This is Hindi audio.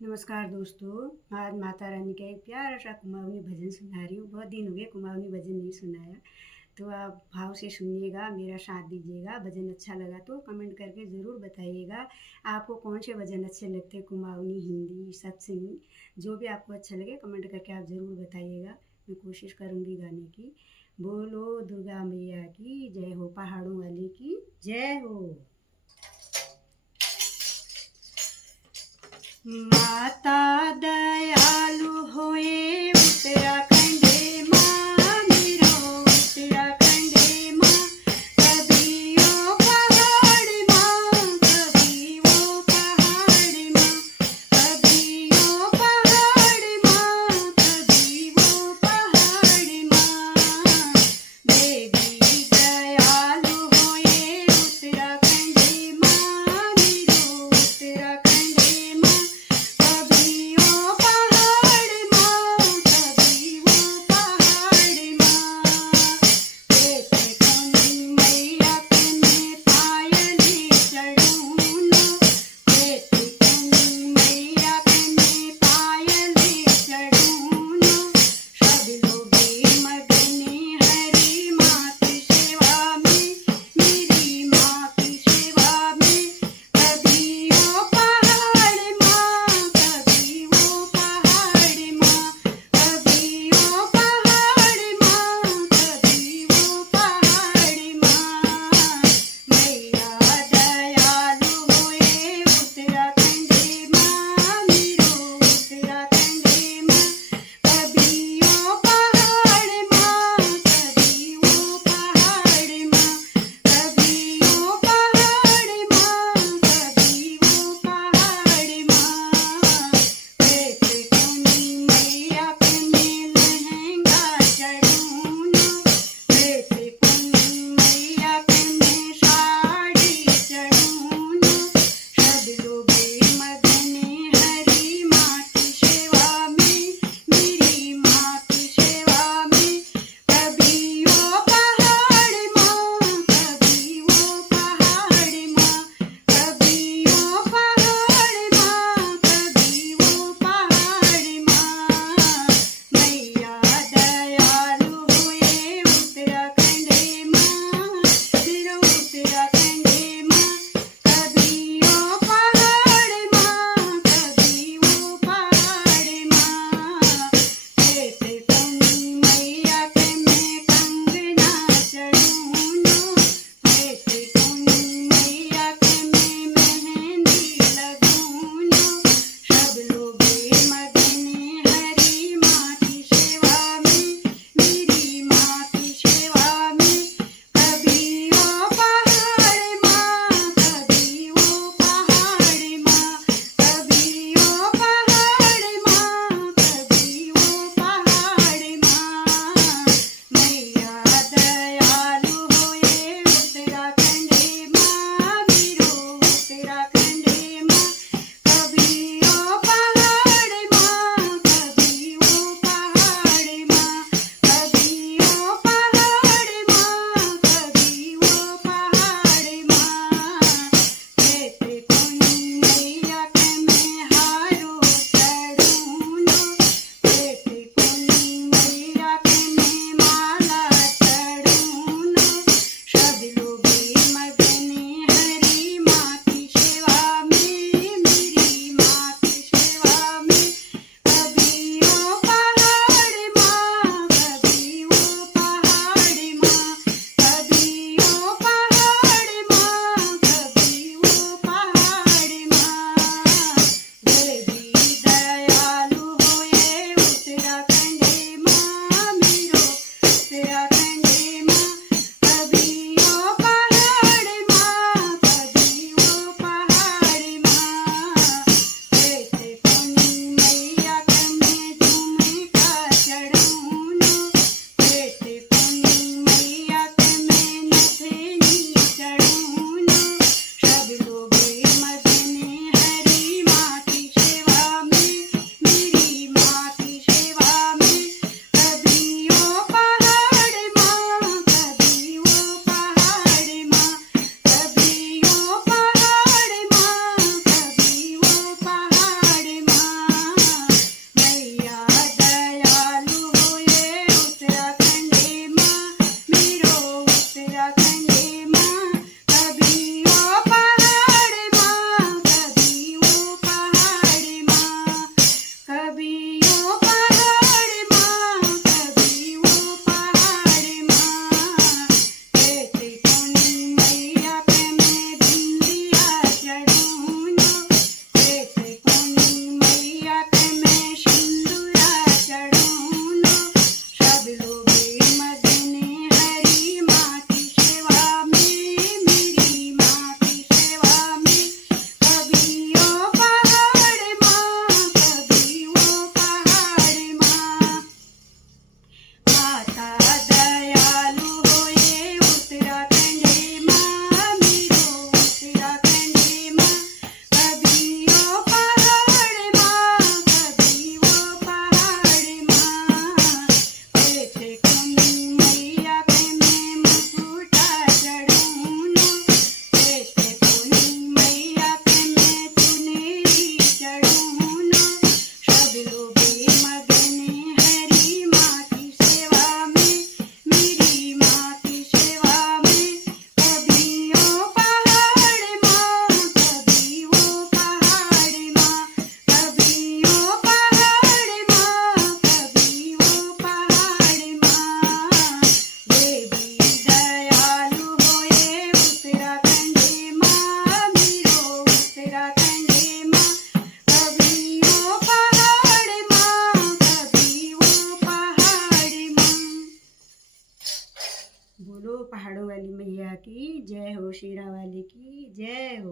नमस्कार दोस्तों। आज माता रानी का एक प्यारा सा कुमाऊनी भजन सुना रही हूँ। बहुत दिन हो गए कुमाऊनी भजन नहीं सुनाया, तो आप भाव से सुनिएगा, मेरा साथ दीजिएगा। भजन अच्छा लगा तो कमेंट करके ज़रूर बताइएगा आपको कौन से भजन अच्छे लगते हैं, कुमाऊनी, हिंदी, सत्संगी, जो भी आपको अच्छा लगे कमेंट करके आप ज़रूर बताइएगा। मैं कोशिश करूँगी गाने की। बोलो दुर्गा मैया की जय हो, पहाड़ों वाली की जय हो। माता दयालु होए उत्तराखंडे माँ, मेरो उत्तराखंडे माँ। कभी वो पहाड़ माँ, कभी वो पहाड़ माँ, कभी वो पहाड़ माँ, कभी वो पहाड़ माँ। देवी दयालु होए उत्तराखंडे माँ, मेरो उत्तराखंडे माँ। कभी ओ शेरा वाले की जय हो।